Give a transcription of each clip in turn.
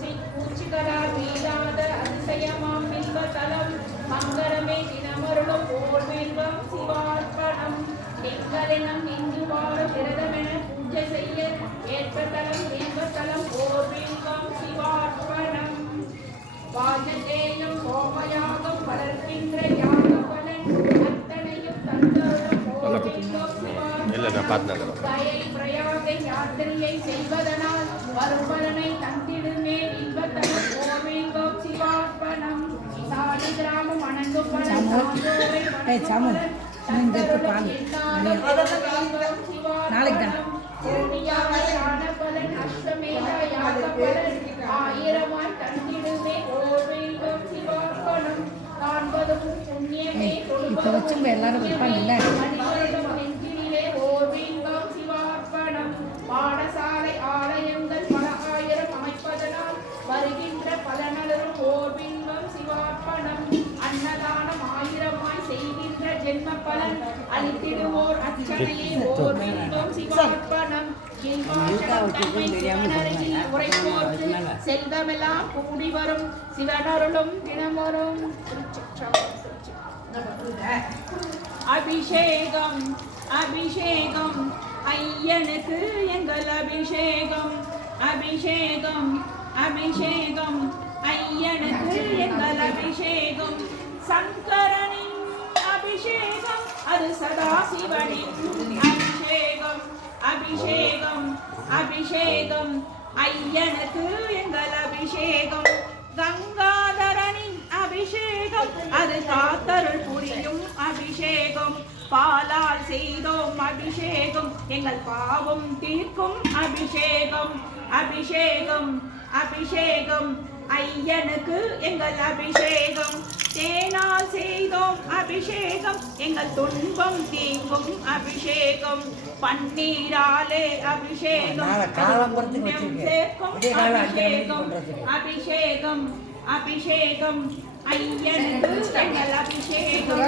பூசி பூச்சிகளால் மீளாத அதிசயமாம் பிம்ப தலம் மங்களமே தினமருளும் ஓர் பிம்பம் சிவார்ப்பணம் இங்கு வாழும் விரதமென பூஜை செய்ய ஏற்ப தலம் இன்ப தலம் ஓர் பிம்பம் சிவார்ப்பணம் வாஜதேயம் ஹோமயாகம் வளர்க்கின்ற யாக பலன் அத்தனையும் தந்தருளும் ஓர் பிம்பம் இல்லை நான் சிவார்ப்பணம் தயை பிரயாகை யாத்திரையை செய்வதனால் வரும்பலனை தந்திடுமே இன்பத்தலம் ஓமேங்கம் சிவார்ப்பணம். சாடி கிராமம் அணங்கும் சாமு, இந்த பால். நாளைக்கு தான். கோடியாக ஞான பலன் அஷ்டமேத யாக பலன் ஆயிரமாய் தந்திடுமே ஓமேங்கம் சிவார்ப்பணம். காண்பதும் புண்ணியமே இப்போ வச்சுங்க எல்லாரும் இருப்பாங்கல்ல செல்வமெல்லாம் கூடி வரும் சிவனருளும் தினமரும் அபிஷேகம் அபிஷேகம் ஐயனுக்கு எங்கள் அபிஷேகம் அபிஷேகம் அபிஷேகம் ஐயனுக்கு எங்கள் அபிஷேகம் சங்கரனின் அபிஷேகம். அது சதாசிவனின் அபிஷேகம் அபிஷேகம் அபிஷேகம் ஐயனுக்கு எங்கள் அபிஷேகம் கங்காதரனின் அபிஷேகம் அது காத்தருள் புரியும் அபிஷேகம் பாலால் செய்தோம் அபிஷேகம் எங்கள் பாவம் தீர்க்கும் அபிஷேகம் அபிஷேகம் அபிஷேகம் ஐயனுக்கு எங்கள் அபிஷேகம் தேனால் செய்தோம் அபிஷேகம் எங்கள் துன்பம் தீங்கும் அபிஷேகம். பன்னீராலே அபிஷேகம். சேர்க்கும் அபிஷேகம். அபிஷேகம் அபிஷேகம். ஐயனுக்கு எங்கள் அபிஷேகம்.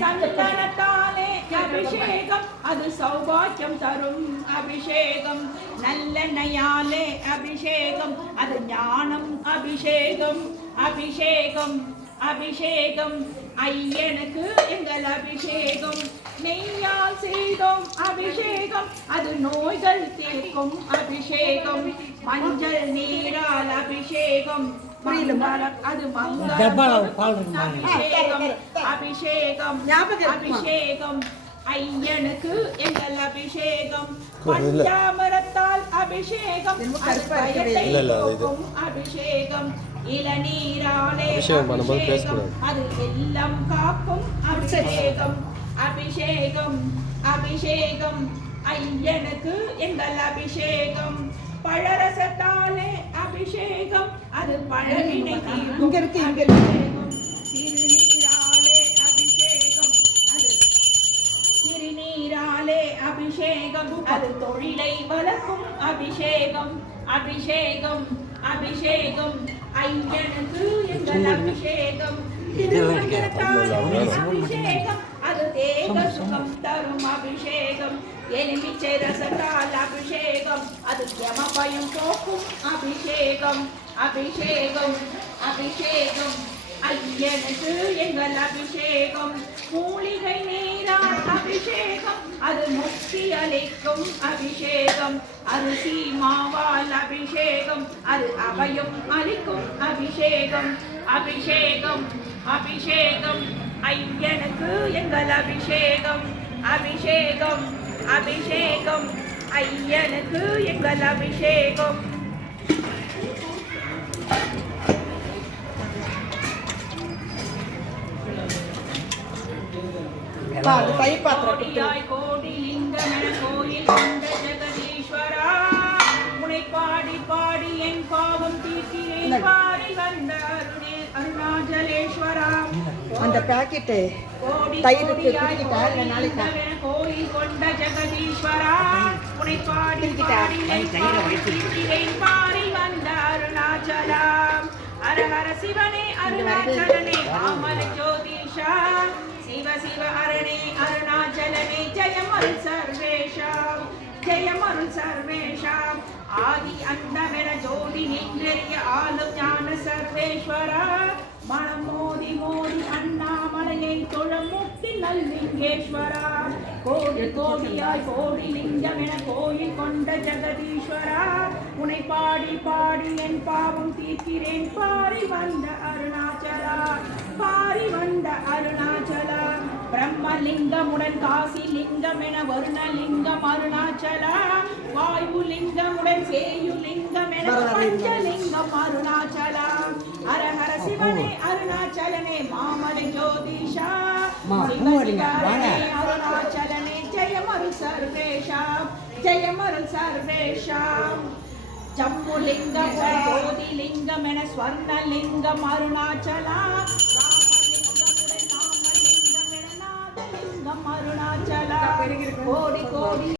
சந்தனத்தாலே அபிஷேகம் அது சௌபாக்கியம் தரும் அபிஷேகம். நல்லெண்ணெயாலே அபிஷேகம். அது ஞானம் அபிஷேகம். அபிஷேகம் அபிஷேகம். ஐயனுக்கு எங்கள் அபிஷேகம். நெய்யால் செய்தோம் அபிஷேகம். அது நோய்கள் தீர்க்கும் அபிஷேகம். மஞ்சள் நீரால் அபிஷேகம். அது? அபிஷேகம் அபிஷேகம்? அபிஷேகம். ஐயனுக்கு எங்கள் அபிஷேகம். அபிஷேகம் இல்ல, இல்ல, அது இது. அபிஷேகம் இளநீராலே அபிஷேகம் பண்ணும்போது. பேசக்கூடாது. அது எல்லாம் காக்கும் அபிஷேகம் அபிஷேகம் அபிஷேகம் ஐயனுக்கு எங்கள் அபிஷேகம் பழரசத்தாலே அபிஷேகம் அது பழவினை இங்க இருக்கு, இங்க இருக்கு. அது தொழிலை வளர்க்கும் அபிஷேகம் அபிஷேகம் அபிஷேகம் ஐயனுக்கு எங்கள் அபிஷேகம் திருமந்திரத்தாலே அபிஷேகம் அது தேக சுகம் தரும் அபிஷேகம் எலுமிச்சை ரசத்தால் அபிஷேகம் அது யம பயம் போக்கும் அபிஷேகம் அபிஷேகம் அபிஷேகம் ஐயனுக்கு எங்கள் அபிஷேகம். மூலிகை நீரால் அபிஷேகம். அது முக்தி அளிக்கும் அபிஷேகம். அரிசி மாவால் அபிஷேகம். அது அபயம் அளிக்கும் அபிஷேகம். அபிஷேகம் அபிஷேகம். ஐயனுக்கு எங்கள் அபிஷேகம். அபிஷேகம் அபிஷேகம். ஐயனுக்கு எங்கள் அபிஷேகம். அது தயிர் பாத்திரம் பாடி பாடி என் பாவம் அருணாச்சலேஸ்வரா அந்த பாக்கெட்டு கோடி தயிருக்கு குடிக்கிட்டா? இல்ல நாளைக்கா? கோயில் கொண்ட ஜெகதீஸ்வரா உனை பாடி? பாடி என் பாடி வந்த அருணாச்சலா. ஹர ஹர சிவனே அருணாச்சலனே மாமல ஜோதிஷா. சிவ சிவ அரணே அருணாச்சலனே ஜெயமருள் சர்வேஷாம் ஜெயமருள் சர்வேஷாம். ஆதி அந்தமென ஜோதி நின்றெறிய ஆளும் ஞான சர்வேஸ்வரா. மனம் மோதி மோதி அண்ணாமலையை தொழ முக்தி நல்லிங்கேஸ்வரா கோடி கோடியாய் கோடி லிங்கம் என கோயில் கொண்ட ஜெகதீஸ்வரா. உனை பாடி பாடி என் பாவம் தீர்க்கிறேன். பாரி வந்த அருணாச்சலா பாரி வந்த அருணா பிரம்மலிங்கமுடன் காசி லிங்கம் என வருணலிங்கம் அருணாச்சலா வாயு லிங்கமுடன் சேயு லிங்கம் என பஞ்சலிங்கம் அருணாச்சலா ஹர ஹர சிவனே அருணாச்சலனே மாமலை ஜோதிஷா. அருணாச்சலனே ஜெயமரு சர்வேஷா. ஜெயமரு சர்வேஷா. ஜம்முலிங்கம் ஜோதிலிங்கம் என ஸ்வர்ணலிங்கம் அருணாச்சலா ராமலிங்கமுடன்